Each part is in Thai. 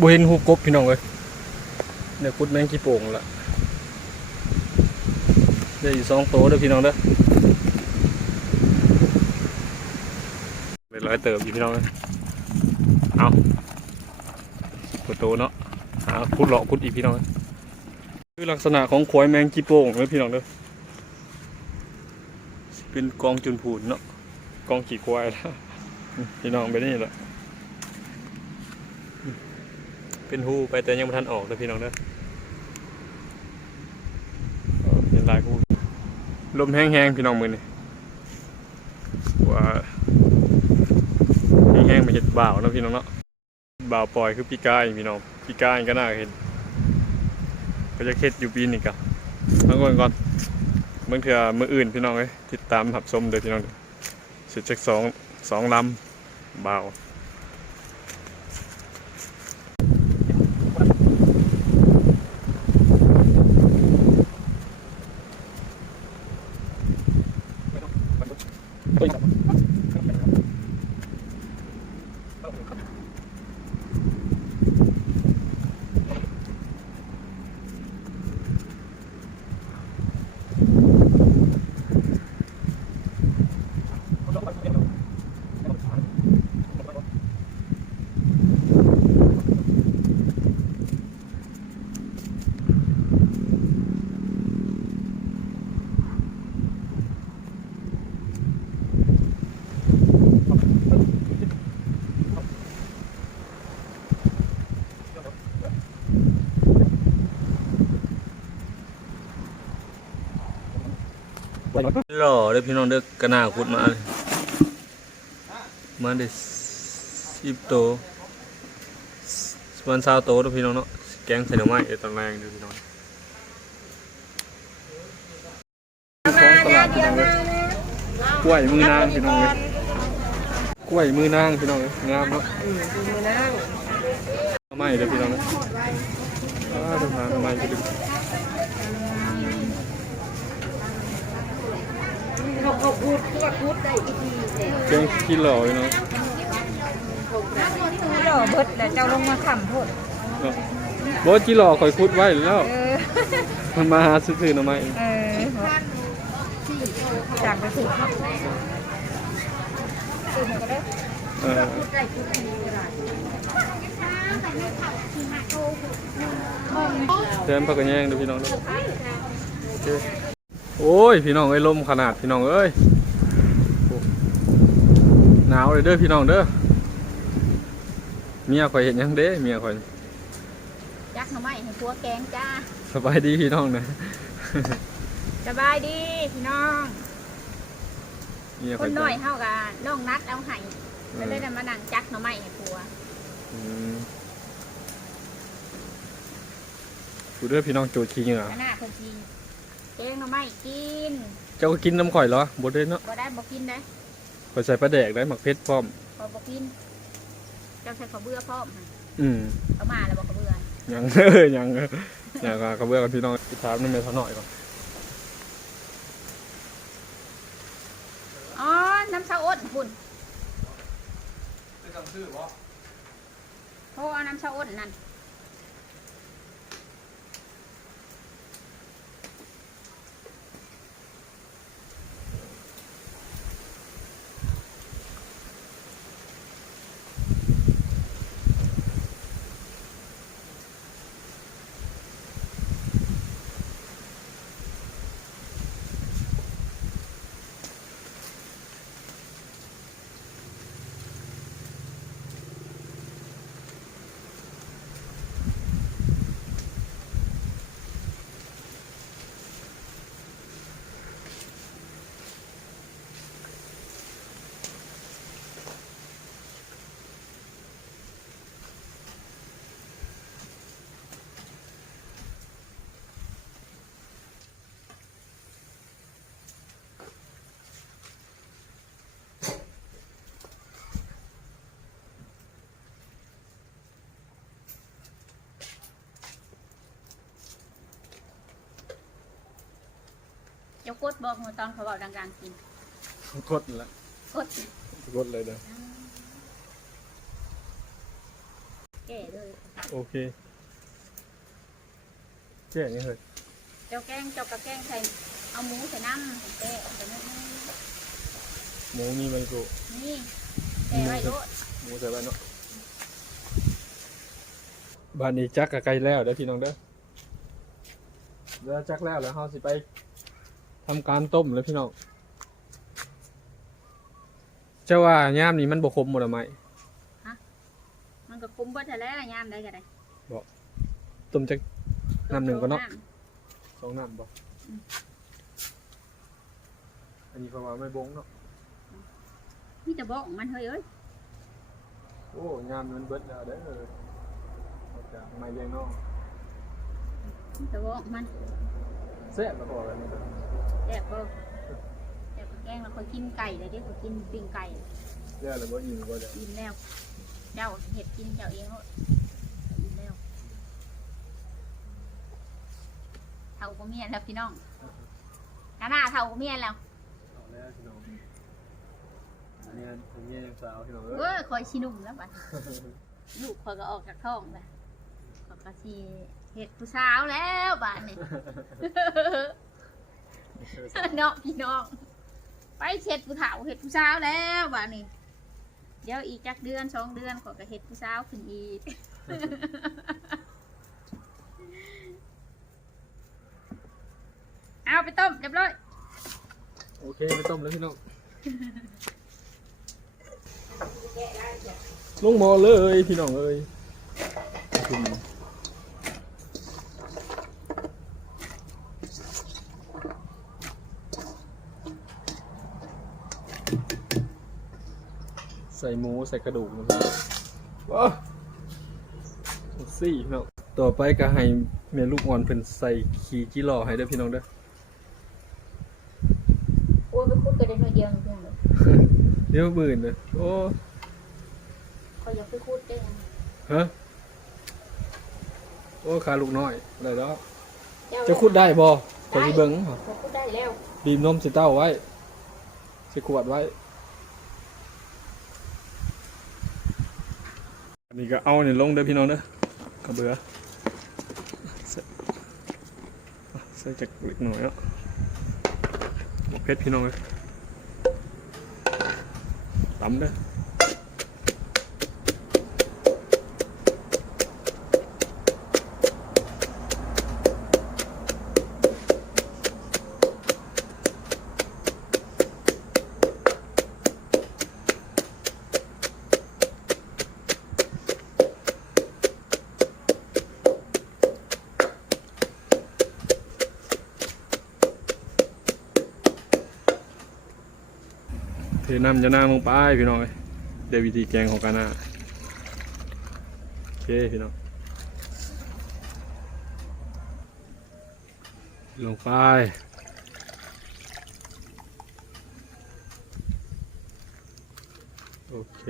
บเห็นหูกบพี่น้องเอ้ยเดี๋ยวคุดแมงกี่โป่งละเดี๋ยวอยู่สองโตเด้อพี่น้องเด้อเป็นร้อยเติมอยู่พี่น้องเอ้ยเอาประตูเนาะหาคุดเลาะคุดอีกพี่น้องเอ้ยคือลักษณะของขวายแมงกี่โป่งเด้อพี่น้องเด้อเป็นกองจุนผูนเนาะกองกี่ควายแล้วพี่น้องไปนี่แหละ เป็นหูไปแต่ยังไม่ทันออกเลยพี่น้องเด้อเออเป็นลายหูลมแห้งๆพี่น้องมือนี่ว่าแห้งๆไม่เห็ดบ่าวเนะพี่น้องเนาะบ่าวปล่อยคือปีกายพี่น้องปีกายก็น่าเห็นก็จะเข็ดอยู่ปีนี้กับแล้วก่อนก่อนเมื่อเถื่อมืออื่นพี่น้องเอ้ยติดตามหับชมเด้อพี่น้องเด้อเสร็จจากสองสองลำบ่าว หล่อเด้อพี่น้องเด้อกระนาขุดมาเลยมาได้สิบโตวมันซาวโตวเด้อพี่น้องเนาะแกงใส่หน่อไม้เออตอนแรงเด้อพี่น้องของตลาดพี่น้องเด้อกล้วยมือนางพี่น้องเด้อกล้วยมือนางพี่น้องเด้องามเนาะอืมดูมือนั่งหน่อไม้เด้อพี่น้องเด้ออ้าวเดี๋ยวหาหน่อไม้ไปดู เขาเขาพูดก็พูดได้อีกทีเนี่ยแกงขี้หล่ออยู่เนาะเจ้าเบิดแล้วเจ้าลงมาขำพูดเนาะบ่จีหล่อข่อยขุดไว้แล้วเออ มันมาหาซื้อๆหน่อไม้เออจากไปถูกเออแถมผักกระแยงเดูพี่น้องเด้อโอเค โอ้ย พี่น้องเอ้ยลมขนาดพี่น้องเอ้ยโอ้หนาวเลยเด้อพี่น้องเด้อเมียข่อยเห็นยังเด้เมียข่อยจักหน่อไม้ให้พัวแกงจ้าสบายดีพี่น้องนะสบายดีพี่น้องเมียคข่อยนจ้ะน้อยเฮากันน้องนัดเอาให้เอก็อเลยได้มานั่งจักหน่อไม้ให้พัวอืมดูเด้อพี่น้องโจดขี้เหงื่อขนาดเพิ่นสิ แกงหน่อไม้กินเจ้าก็กินน้ำข่อยเหรอบ่ได้เนาะบ่ได้บ่กินได้ข่อยใส่ปลาแดกได้หมักเพชรพร้อมบ่บ่กินเจ้าใส่ข้าวเบื่อพร้อมหั่นอืมเอามาแล้วบ่ข้าวเบื่อยัง เออยังเออยังก็กระเบื้องกันพี่น้องติดตามนั่นเมทหน่อยก่อนอ๋อน้ำชาอ้นพุ่นจะจำชื่อบ่โทรเอาน้ำชาอ้นนั่น จ้ากดบอกหมูตอนเขาบอกดังๆกินกดละกดกดเลยเด้อแก่เลยโอเคแจ้นี่เฮ้ยเจ้าแกงเจ้ากระแกงใส่เอาหมูใส่น้ำแก่ใส่น้ำหมูมีมันกุนี่แก่ไว้โลดหมูใส่บ้านเนาะบ้านนี้จักกะไกลแล้วเด้อพี่น้องเด้อเดี๋ยวจักแล้วแล้วเฮาสิไป ทำการต้มแล้วพี่น้องเจ้าว่าย่ามนี้มันบ่คมหมดไหมมันก็คุ้มเบิดเท่าแล้วยามได้ก็ได้ต้มจักน้ำหนึ่งก็เนาะสองน้ำบ่อันนี้เพราะว่าไม่บงเนาะนี่จะบอกมันเฮ้ยเอ้ยโอ้ยามมันเบิดแล้วเด้อออกจากไม่เลี้ยงน้องนี่จะบอกมัน แซ่บแล้วบอกเลยนี่ แอบบ่แอบกระแกงแล้วคอยกินไก่เลยดิคอยกินปิ้งไก่แซ่บแล้วบ่อิ่มบ่ได้กินแล้วเจ้าเห็ดกินเจ้าเองโลดกินแล้วเท่ากับเมียแล้วพี่น้องกะหน้าเท่ากับเมียแล้วเอาแล้วพี่น้องอันนี้ผมเมียยังสาวพี่น้องเว้ยคอยชิหนุ่มแล้วบัดลูกคอยก็ออกจากท้องแล้วคอยก็ชีเห็ดผู้สาวแล้วบ้านนี่ เนาะพี่น้อง ไปเช็ดผู้เฒ่าเห็ดผู้สาวแล้วบ้านนี้เดี๋ยวอีกจักเดือนสองเดือนขอยก็เห็ดผู้สาวขึ้นอีกเอาไปต้มเรียบร้อยโอเคไปต้มแล้วพี่น้องลงหมอเลยพี่น้องเอ้ย ใส่หมูใส่กระดูกนะครับว้าวสี่พี่น้องต่อไปก็ให้เมลูกอ่อนเพิ่นใส่ขี้จิหล่อให้เด้อพี่น้องเด้อโอ้ยไปคุดกันได้หน่อยเดียวนึงเพียงเลยเดี๋ยวมื่นเลยโอ้เขาอยากไปคุดได้ยังฮะโอ้ขาลูกน้อยได้แล้วเจ้าจะคุดได้บ่ขอสิเบิ่งเหรอเขาคุดได้แล้วบีบนมสิเต้าไว้สิขวดไว้ นี่ก็เอาเนี่ยลงเด้อพี่น้องเด้อกระเบือใส่จากเล็กหน่อยเนาะหมกเพชรพี่น้องเลยตำเด้อ ทน้ำจะนาลงไปพี่น้องเลยเดี๋ยววิธีแกงของกานาโอเคพี่น้องลงไปโอเค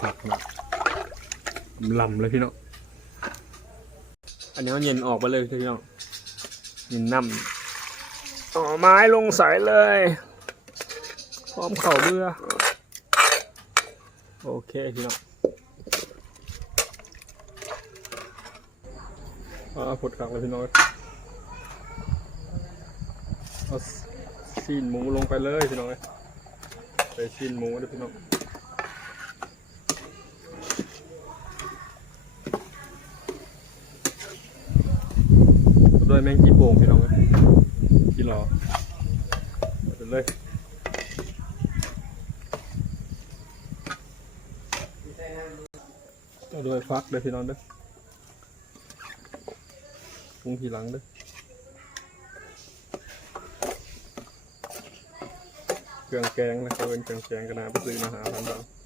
ผักนะลำเลยพี่น้องอันนี้มันเย็นออกไปเลยพี่น้องเย็นน้ำต่อไม้ลงใสเลย พร้อมเข่าเบื่อ โอเคพี่น้องอ่าผดขักเลยพี่น้องเอาซีนหมูลงไปเลยพี่น้องใส่ซีนหมูเลยพี่น้อง ด้วย แมงจีโป่งพี่น้องกี่หลอเอาไปเลยเอาด้วยฟักเด้อพี่น้องเด้อปรุงทีหลังเด้อเครื่องแกงนะครับเป็นเครื่องแกงกันนะไปซื้อมาหาพันบา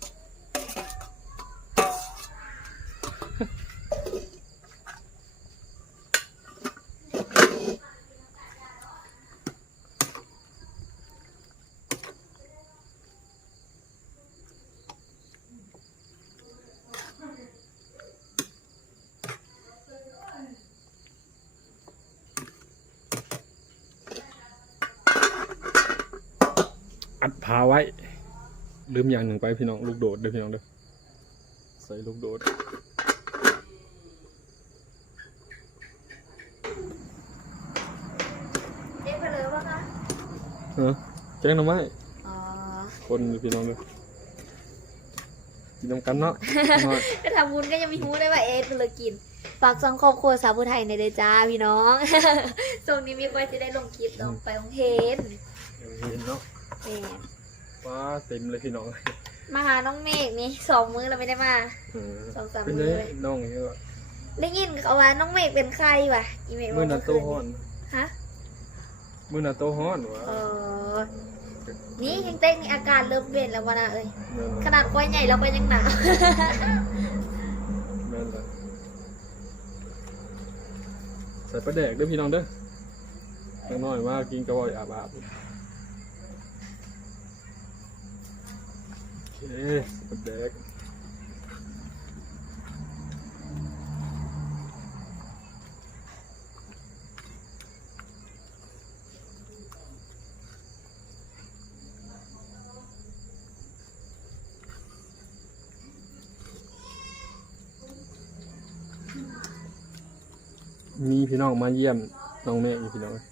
าไว้ ลืมอย่างหนึ่งไปพี่น้องลูกโดดเด้อพี่น้องเด้อใส่ลูกโดดเอ๊ะไปเลยว่าคะเออแกงหน่อไม้อ๋อคนอยู่พี่น้องเด้อกินน้ำกันเนาะน้อยก็ทำบุญก็ยังมีฮู้ได้ว่าเอ๊ะธุรกิจฝากซองครอบครัวสาวผู้ไทยในเดอจ้าพี่น้องช่วงนี้มีไว้จะได้ลงคลิปลงไปของเฮนเห็นเนาะแหม่ ว้าเต็มเลยพี่น้องมาหาน้องเมฆนี่สองมื้อเราไม่ได้มาเออสองสามเป็นมื้ไงอเลยน้องอย่างเงี้ยว่ะได้ยินเขาว่าน้องเมฆเป็นใครวะอีเมฆมื้อว่านั้นโตเมื่อฮ้อคืนฮะมื้อนั้นโตฮ้อนวะเออนี่ยังเต้นนี่อาการเริ่มเปลี่ยนแล้ววะนะเอ้ยแม่นขละนาดก้อยใหญ่เราก็ยังหนาวแม่นละใส่ปลาแดกเด้อพี่น้องเด้อจังน้อยว่ากินกระบอกอาบอาบโอ เคปลาแดกมีพี่น้องมาเยี่ยมน้องเมฆอยู่พี่น้อง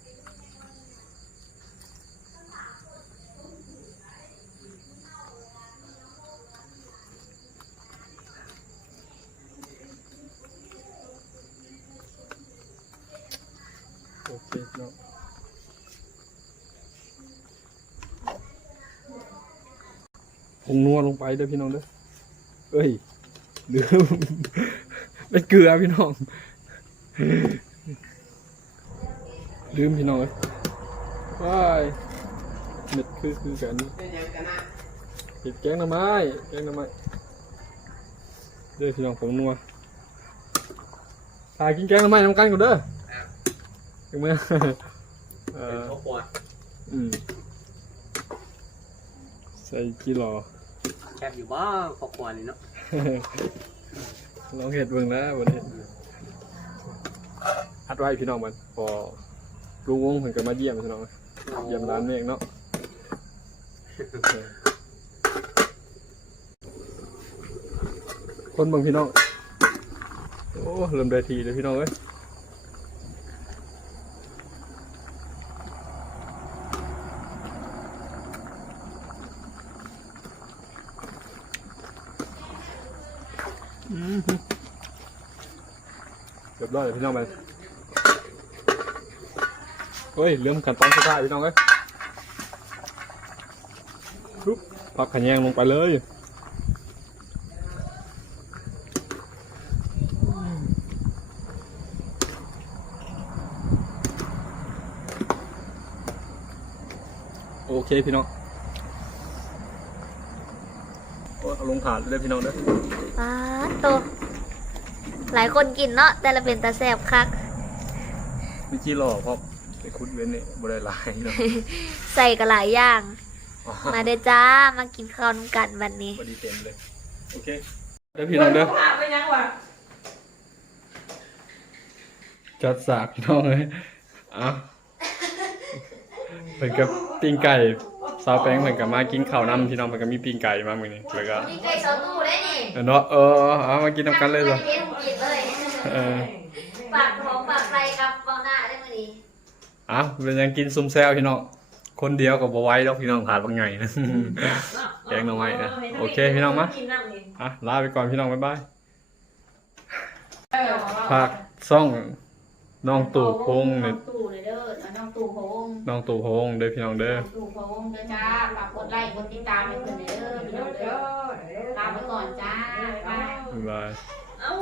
โอเคพี่น้องผงนัวลงไปเด้อพี่น้องเด้อเอ้ยลืมเป็นเกลือพี่น้องลืมพี่น้องเอ้ยว้ายเม็ดคือคือกันเห็ดแกงหน่อไม้แกงหน่อไม้เด้อพี่น้องผมนัวถ่ายกินแกงหน่อไม้น้ำกันก่อนเด้อ ถึงเมื่อเอเป็นอครอบครัวอืม ใส่กี่หลอ แคบอยู่บ้าครอบครัวนี่เนาะลองเห็ดเบิ่งแล้ววันนี้ฮัดไว้พี่น้องมันพอลุงวงเพิ่นก็มาเยี่ยมพี่น้องเยี่ยมร้านเมฆเนาะคนเบิ่งพี่น้อง โอ้เริ่มได้ทีเลยพี่น้องเอ้ยอืมเรียบร้ อยเลยพี่น้องมันเฮ้ยเริ่มขั้นตอนสุดท้ายพี่น้องเอ้ยปุ๊บพักขะแยงลงไปเลยโอเคพี่น้องโอ้ยเอาลงถาดเลยพี่น้องเด้อป้าดโต หลายคนกินเนาะแต่ละเป็นตาแสบคักวิจิหล่อเพราะไปคุดเว้นเนี่ยบ่ได้หลายเนาะใส่กันหลายอย่างอ๋อมาเด้อจ้ามากินข้าวน้ำกันวันนี้พอดีเต็มเลย โอเคเด้อพี่น้องเด้อไปยังวะจัดสากพี่น้องเลยอะเหมือนกับปิ้งไก่ซาวแป้งเหมือนกับมากินข้าวน้ำพี่น้องมันก็มีปิ้งไก่มามื้อนี้แล้วก็มีไก่สองตู้ได้นี่เออเนาะเออเอามากินน้ำกันเลยเหรอไม่ได้กิน เลยเออปากของปากใครกับเบาหน้าได้มื้อนี้อะเป็นยังกินซุ่มแซวพี่น้องคนเดียวก็บ่ไหว้ดอกพี่น้องขาดบางไงนะ แกงหน่อไม้นะโอเคพี่น้องมา อะลาไปก่อนพี่น้องบ๊ายบายฝากซ่องน้องตู่พงเนี่ยตู่เลยเด้อน้องตู่พงน้องตู่พงเด้อพี่น้องเด้อตู่พงเด้อจ้าฝากกดไลค์กดติดตามให้เพิ่นเด้อพี่น้องเด้อลาไปก่อนจ้าบ๊ายบาย บ๊ายบาย เอ้า